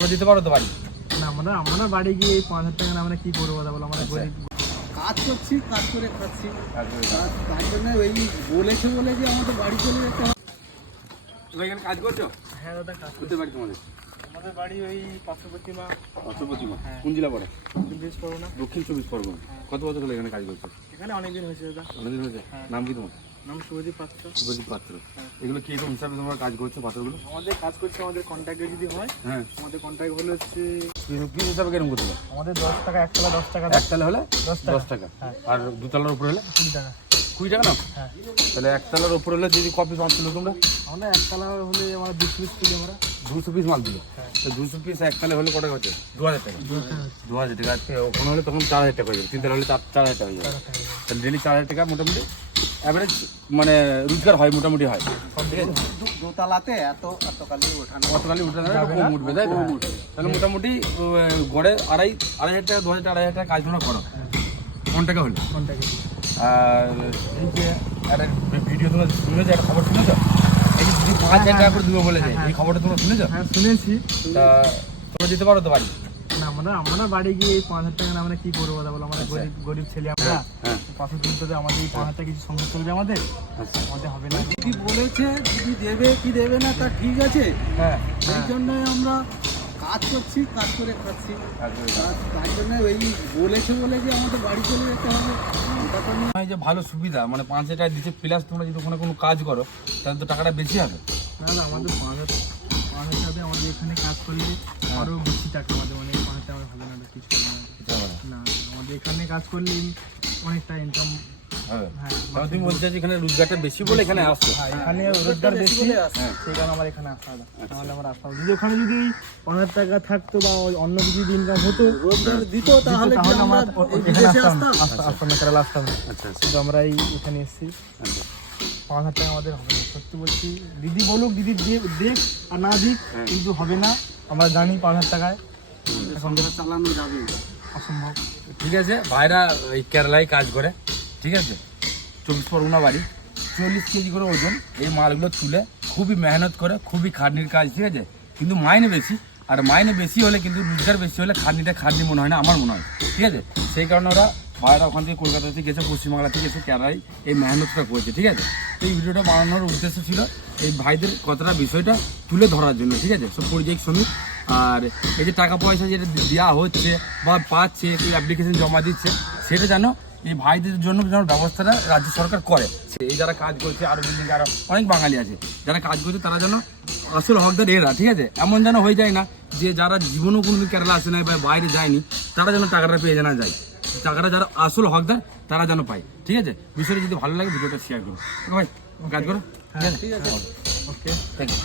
দিতে পারো তো বাড়ি? না আমরা আমরা বাড়ি গিয়ে এই পাঁচ হাজার টাকা আমরা কি করব কথা বলো আমরা। গরিব। কাজ করছি কাজ করে খাচ্ছি। আর তার জন্য ওই বলেছে বলে যে আমাদের বাড়ি চলে যেতে হবে। তোমরা এখানে কাজ করছ? হ্যাঁ দাদা কাজ করি। কোথায় বাড়ি তোমাদের? আমাদের বাড়ি ওই পার্শ্ববর্তী মা অষ্টপতিমা হ্যাঁ। কোন জেলা পড়ে? বেশ করো না দক্ষিণ চব্বিশ পরগনা। কত বছর হলো এখানে কাজ করছ? এখানে অনেকদিন হয়েছে দাদা। অনেকদিন হয়েছে? হ্যাঁ। নাম কি তোমার? নাম শুভদীপ পাত্র। এগুলো কি রকম হিসাবে তোমরা কাজ করছ পাথরগুলো আমাদের কাজ করছে আমাদের কন্ট্যাক্টে যদি হয় হ্যাঁ। আমাদের কন্ট্যাক্ট হলে হচ্ছে কি- হিসাবে কেরম করতে আমাদের দশ টাকা একতলা দশ টাকা একতলা হলে? দশ টাকা। দশ টাকা। হ্যাঁ। আর দুতলার উপরে হলে? কুড়ি টাকা। কুড়ি টাকা না হ্যাঁ। তাহলে একতলার উপরে হলে যদি কপি মাল ছিল তোমরা? একতলা হলে আমরা দুশো পিস তুলি আমরা। দুশো পিস মাল দিলো হ্যাঁ। তো দুশো পিস একতলা হলে কত হচ্ছে? দু হাজার টাকা। দু হাজার টাকা ওখানে হলে তখন চার হাজার টাকা হয়ে যাবে। তিন তিনতলা হলে চার চার হাজার টাকা হয়ে যাবে। তাহলে ডেলি চার হাজার টাকা মোটামুটি? অ্যাভারেজ মানে রোজগার হয় মোটামুটি হয়। ঠিক আছে? দু- দোতলাতে এত এত কালি ওঠানো গতকালই উঠে কম উঠবে তাই তাহলে মোটামুটি গড়ে আড়াই আড়াই হাজার টাকা দু হাজার টাকা আড়াই হাজার টাকা কাজ তোমরা করো। কোন টাকা হলো? কন্ট্যাক্টে আর এই যে একটা ভিডিও তোমরা শুনেছো একটা খবর শুনেছো? এই যে পাঁচ হাজার টাকা করে দেবো বলেছে এই খবরটা তোমরা শুনেছো? হ্যাঁ শুনেছি। তা তোমরা দিতে পারো তো বাড়ি? না আমরা আমরা বাড়ি গিয়ে এই পাঁচ হাজার টাকা আমরা কি করব কথা বলো আমরা গরিব গরিব ছেলে আমরা। পাশে তুলতে আমাদের এই পাঁচ হাজার টাকা কিছু সংসার চলবে আমাদের? আচ্ছা। আমাদের হবে না। দিদি বলেছে দিদি দেবে কি দেবে না তা ঠিক আছে। হ্যাঁ। সেই জন্য আমরা কাজ করছি কাজ করে খাচ্ছি। তার জন্য ওই বলেছে বলে যে আমাদের বাড়ি চলে যেতে হবে। এই যে ভালো সুবিধা মানে পাঁচ হাজার টাকা দিচ্ছে প্লাস তোমরা যদি ওখানে কোনো কাজ করো তাহলে তো টাকাটা বেশি হবে না না আমাদের পাঁচ হাজার পাঁচ হাজার আমাদের এখানে কাজ করলে আরও বেশি টাকা আমাদের মানে পাঁচ হাজার টাকা হবে না কিছু না। আমাদের এখানে কাজ করলে অনেকটা ইনকাম হ্যাঁ তাহলে তুমি বলছো এখানে রোজগারটা বেশি বলে এখানে আসছো। হ্যাঁ, এখানে রোজগার বেশি হ্যাঁ সেই কারণে আমার এখানে আসা হবে তাহলে আমার আসা যদি ওখানে যদি এই টাকা থাকতো বা ওই অন্য কিছু ইনকাম হতো রোজগার দিত তাহলে আমরা আমরা এখানে আসতাম। আসতাম? না কেরালা আসতাম। আচ্ছা আচ্ছা। কিন্তু আমরা এই এখানে এসেছি। আচ্ছা। পাঁচ হাজার টাকা আমাদের হবে না। সত্যি বলছি দিদি বলুক দিদি দেখ আর না দিক কিন্তু হবে না। আমরা জানি পাঁচ হাজার টাকায়। সংসার চালানো যাবে। অসম্ভব। ঠিক আছে ভাইরা এই কেরালায় কাজ করে। ঠিক আছে? চব্বিশ পরগনা বাড়ি। চল্লিশ কেজি করে ওজন। এই মালগুলো তুলে খুবই মেহনত করে খুবই খাটনির কাজ ঠিক আছে? কিন্তু মাইনে বেশি। আর মাইনে বেশি হলে কিন্তু রোজগার বেশি হলে খাটনিটা খাটনি মনে হয় না আমার মনে হয়। ঠিক আছে? সেই কারণে ওরা ভাইরা ওখান থেকে কলকাতা থেকে গেছে, পশ্চিমবাংলা থেকে এসে কেরালায় এই মেহনতটা করেছে, ঠিক আছে? এই ভিডিওটা বানানোর উদ্দেশ্য ছিল এই ভাইদের কতটা বিষয়টা তুলে ধরার জন্য, ঠিক আছে? সব পরিযায়ী শ্রমিক, আর এই যে টাকা পয়সা যেটা দেওয়া হচ্ছে বা পাচ্ছে কেউ অ্যাপ্লিকেশন জমা দিচ্ছে, সেটা যেন এই ভাইদের জন্য যেন ব্যবস্থাটা রাজ্য সরকার করে। এই যারা কাজ করছে, আরও বিল্ডিং আরও অনেক বাঙালি আছে, যারা কাজ করছে, তারা যেন আসল হকদার এরা, ঠিক আছে? এমন যেন হয়ে যায় না যে যারা জীবনেও কোনোদিন কেরালা আসে নাই বা বাইরে যায়নি, তারা যেন টাকাটা পেয়ে জানা যায়। টাকাটা যারা আসল হকদার তারা যেন পায়। ঠিক আছে? বিষয়টা যদি ভালো লাগে ভিডিওটা শেয়ার করো। ভাই কাজ করো। ঠিক আছে। Okay thank you